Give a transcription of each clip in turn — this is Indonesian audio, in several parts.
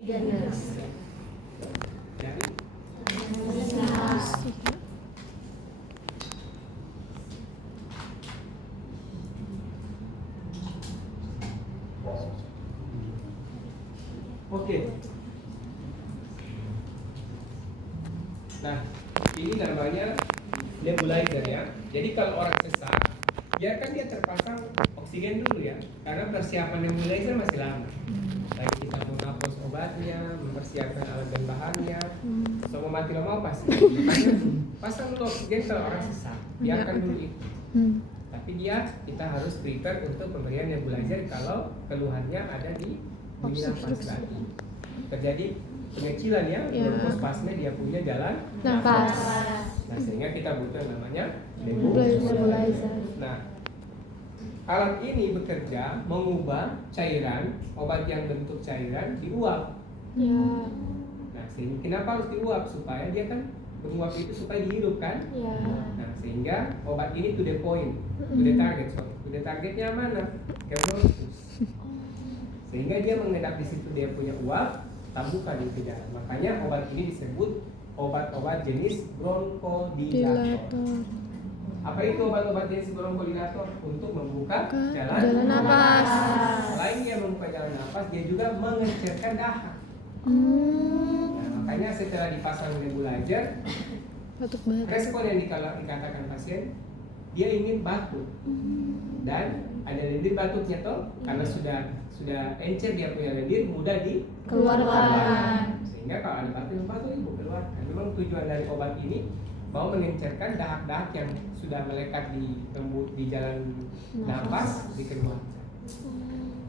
Ganas. Dari Oke. Nah, ini namanya nebulizer ya. Jadi kalau orang sesak, biarkan dia terpasang oksigen dulu ya, karena persiapan nebulizer masih lama. Lagi kita menghapus obatnya, mempersiapkan alat dan bahannya. Semua mati lo mau pasti. Makanya pasang dulu oksigen kalau orang sesak, biarkan dulu itu. Tapi kita harus prepare untuk pemberian nebulizer kalau keluhannya ada di nafas tadi. Terjadi pengecilan ya, spasme dia punya jalan Nafas. Nah, sehingga kita butuh yang namanya nebulizer. Nah, alat ini bekerja mengubah cairan obat yang bentuk cairan diuap. Ya. Nah, sehingga kenapa harus diuap? Supaya dia kan menguap itu supaya dihirup kan? Ya. Nah, sehingga obat ini to the point, to the target. To the targetnya mana? Ke bronchus. Sehingga dia mengendap di situ, dia punya uap, tambukan di dalam. Makanya obat ini disebut obat-obat jenis bronkodilator. Apa itu obat-obat jenis bronkodilator? Untuk membuka jalan nafas. Selain dia membuka jalan nafas, dia juga mengencerkan dahak. Nah, makanya setelah dipasang nebulizer, respon yang dikatakan pasien, dia ingin batuk dan ada lendir batuknya toh, karena sudah encer dia punya lendir, mudah dikeluarkan. Sehingga kalau ada batuk ibu keluarkan. Memang tujuan dari obat ini mau mengencerkan dahak-dahak yang sudah melekat di jalan nafas dikeluarkan.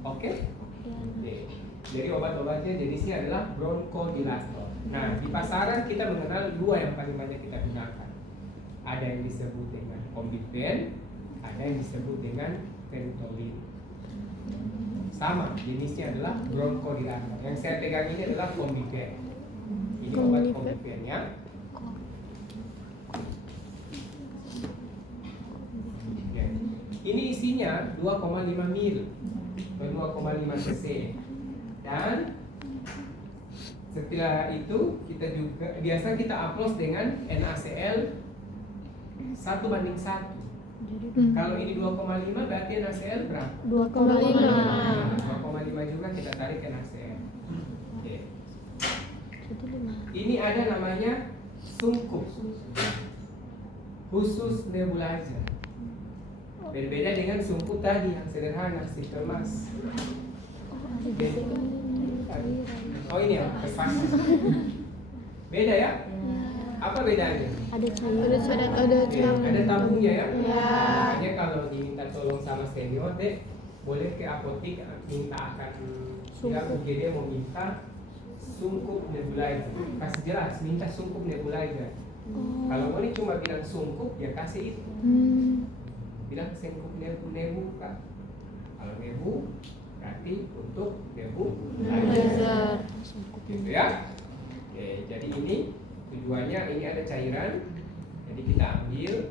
Oke? Jadi obat-obatnya jenisnya adalah bronkodilator. Nah, di pasaran kita mengenal dua yang paling banyak kita gunakan. Ada yang disebut dengan Combifen, ada yang disebut dengan Ventolin. Sama, jenisnya adalah bronkodilator. Yang saya pegang ini adalah Combifen. Ini obat Combifennya. Ini isinya 2,5 ml atau 2,5 cc. Dan setelah itu kita juga biasa kita upload dengan NaCl 1:1. Kalau ini 2,5 berarti NaCl berapa? 2,5. 2,5 juga kita tarik NaCl. Oke. Ini ada namanya sungkup khusus nebulizer. Berbeda dengan sungkup tadi yang sederhana, single mask. Oh ini ya, kepasang. Beda ya? Apa bedanya? Ada tabungnya ya? Makanya kalau diminta tolong sama senior deh, boleh ke apotek akan bilang UGD mau minta sungkup nebulizer. Kasih jelas, minta sungkup nebulizer. Kalau mau ini cuma bilang sungkup, ya kasih itu. Bilang sungkup nebu kan? Kalau nebu berarti untuk nebulizer. Gitu ya. Oke, jadi ini tujuannya, ini ada cairan. Jadi kita ambil.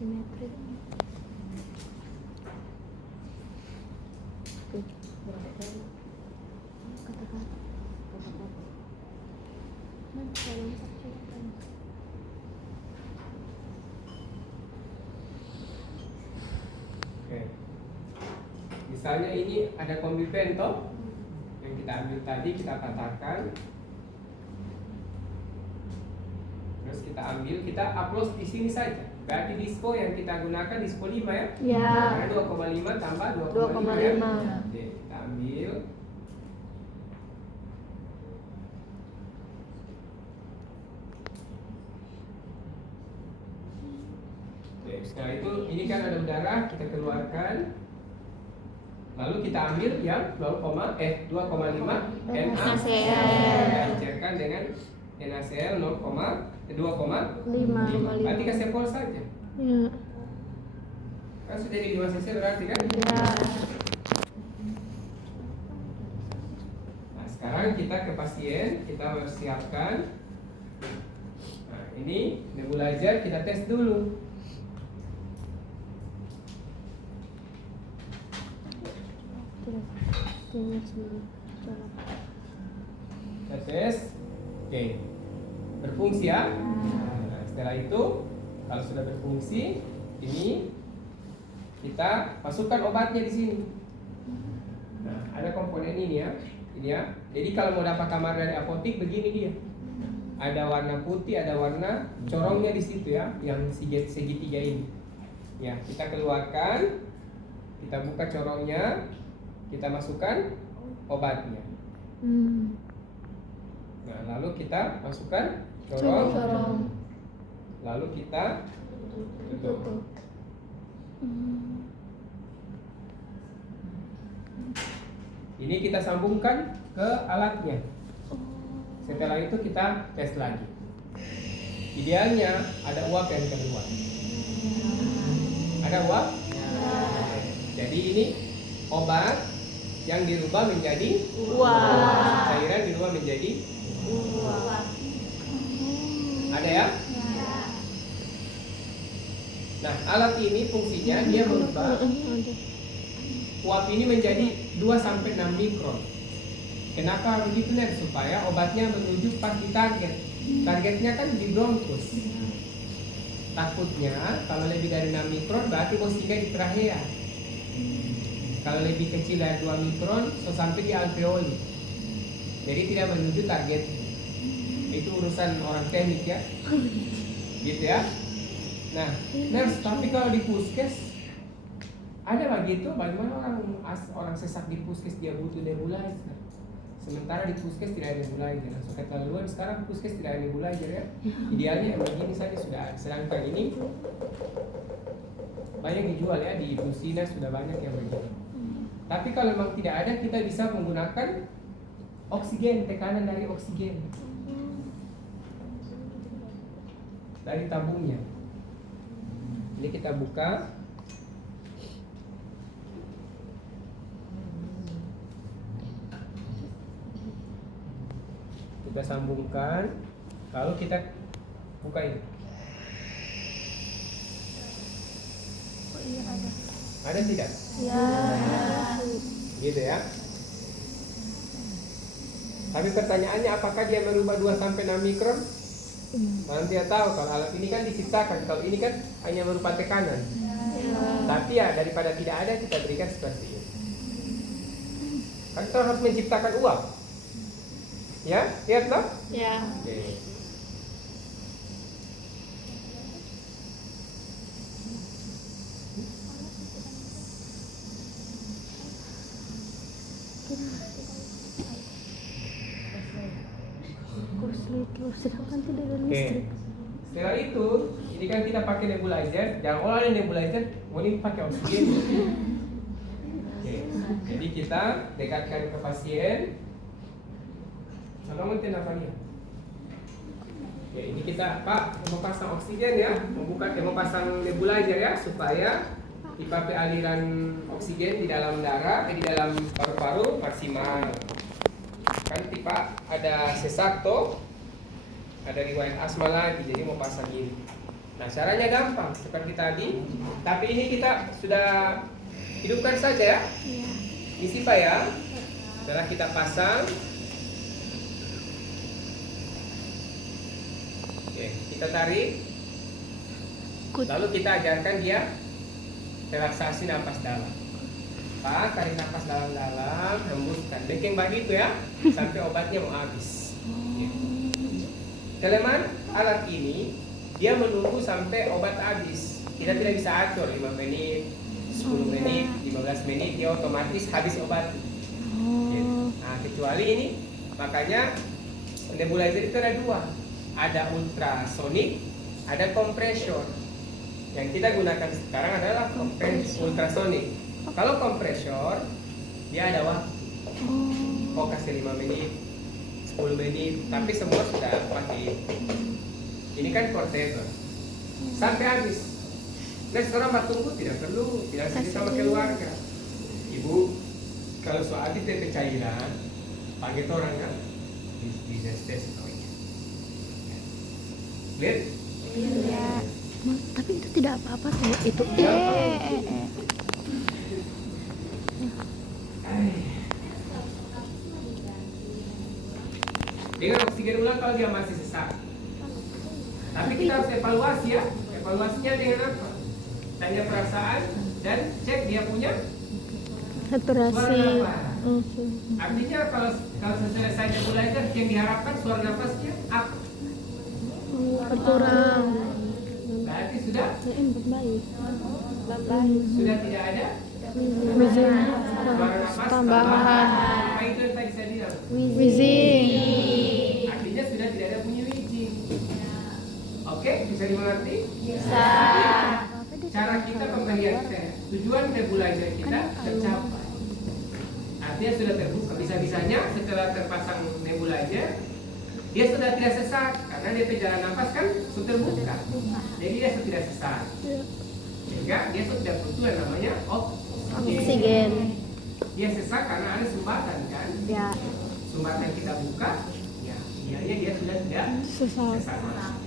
Simetrik. Oke. Misalnya ini ada Combifen toh, yang kita ambil tadi, kita patahkan. Terus kita ambil, kita upload di sini saja. Berarti dispo yang kita gunakan dispo 5 ya? Ya. Karena 2,5 tambah 2,5 ya. Oke, kita ambil. Oke, setelah itu ini kan ada udara, kita keluarkan. Lalu kita ambil yang 2,5 NaCl. Kita encerkan dengan NaCl 2,5. Berarti kasih pol saja. Ya. Kan sudah di 2 cc berarti kan? Ya. Nah, sekarang kita ke pasien, kita siapkan. Nah, ini nebulizer kita tes dulu. Kita tes. Oke. Berfungsi ya. Nah, setelah itu kalau sudah berfungsi, ini kita masukkan obatnya di sini. Nah, ada komponen ini ya. Ini ya. Jadi kalau mau dapat kamar dari apotik begini dia. Ada warna putih, ada warna corongnya di situ ya, yang segitiga ini. Ya, kita keluarkan, kita buka corongnya, kita masukkan obatnya. Nah, lalu kita masukkan corong. Lalu kita tutup. Ini kita sambungkan ke alatnya. Setelah itu kita tes lagi. Idealnya ada uap yang keluar. Ada uap? Jadi ini obat yang dirubah menjadi Uap. cairan dirubah menjadi Uap. ada ya? Nah, alat ini fungsinya dia merubah uap ini menjadi 2-6 mikron. Kenapa begitu nih? Supaya obatnya menuju pas di target. Targetnya kan di bronkus. Takutnya kalau lebih dari 6 mikron berarti mau singgah di trachea. Kalau lebih kecil dari 2 mikron, so sampai di alveoli. Jadi tidak menuju target. Itu urusan orang teknik ya. Gitu ya. Nah, nurse, tapi kalau di puskes ada begitu, bagaimana orang sesak di puskes dia butuh nebulizer. Sementara di puskes tidak ada nebulizer. So keterlaluan sekarang puskes tidak ada nebulizer ya. Idealnya yang begini saja sudah ada. Sedangkan ini banyak dijual ya, di Busina sudah banyak yang begini. Tapi kalau memang tidak ada, kita bisa menggunakan oksigen, tekanan dari oksigen dari tabungnya. Ini kita buka. Kita sambungkan, lalu kita buka ini. Oh iya ada. Ada tidak? Ya. Gitu ya. Tapi pertanyaannya apakah dia merubah 2-6 mikron? Nanti dia tahu kalau alat ini kan diciptakan, kalau ini kan hanya berupa tekanan. Tapi ya daripada tidak ada kita berikan seperti ini. Kan kita harus menciptakan uap. Ya, lihat loh. Ya. Oke. Terus sedangkan tidak ada Oke. listrik. Setelah itu, ini kan kita pakai nebulizer. Jangan olah nebulizer, mau ini pakai oksigen. Oke. Jadi kita dekatkan ke pasien. Sama mungkin apa nih? Oke, ini kita mau pasang oksigen ya, mau pasang nebulizer ya, supaya pipa aliran oksigen di dalam darah, di dalam paru-paru maksimal. Kan pipa ada sesak toh, ada riwayat asma lagi, jadi mau pasang ini. Nah, caranya gampang seperti tadi, tapi ini kita sudah hidupkan saja ya. Isi Pak ya. Setelah kita pasang, oke, kita tarik, lalu kita ajarkan dia relaksasi nafas dalam. Pak, tarik nafas dalam-dalam, hembuskan. Bikin begitu ya, sampai obatnya mau habis. Kelemahan alat ini, dia menunggu sampai obat habis. Kita tidak bisa atur 5 menit, 10 menit, 15 menit, dia otomatis habis obat. Nah, kecuali ini, makanya nebulizer itu ada 2. Ada ultrasonik, ada kompresor. Yang kita gunakan sekarang adalah ultrasonik. Kalau kompresor, dia ada waktu. Kok kasih 5 menit, 10 menit, tapi semua sudah pakai. Ini kan portable. Sampai habis. Dan seorang tunggu tidak perlu, tidak sedih sama keluarga. Ibu, kalau soal habis dari cairan, Pakai orang kan di tes namanya. Clear? Tapi itu tidak apa-apa tuh. Itu Dengan oksigen ulang kalau dia masih sesak. Tapi kita harus evaluasi ya. Evaluasinya dengan apa? Tanya perasaan dan cek dia punya saturasi. suara nafas. Artinya kalau selesai nebulizer yang diharapkan suara nafasnya up. Berkurang. Berarti sudah Baik. sudah tidak ada Wheezing. suara nafas Tambahan. Apa itu yang tadi saya bilang? Wheezing. Artinya sudah tidak ada bunyi wheezing. Oke, bisa dimengerti? Bisa. Cara kita pemberian tes, tujuan nebulizer kita tercapai. Artinya sudah terbuka. Bisa-bisanya setelah terpasang nebulizer, dia sudah tidak sesak karena dia jalan nafas kan sudah terbuka. Jadi dia sudah tidak sesak. Sehingga dia sudah butuh yang namanya Oksigen. Dia sesak karena ada sumbatan kan. Ya. Sumbatan kita buka, ya, dia sudah tidak Sesak. sesak.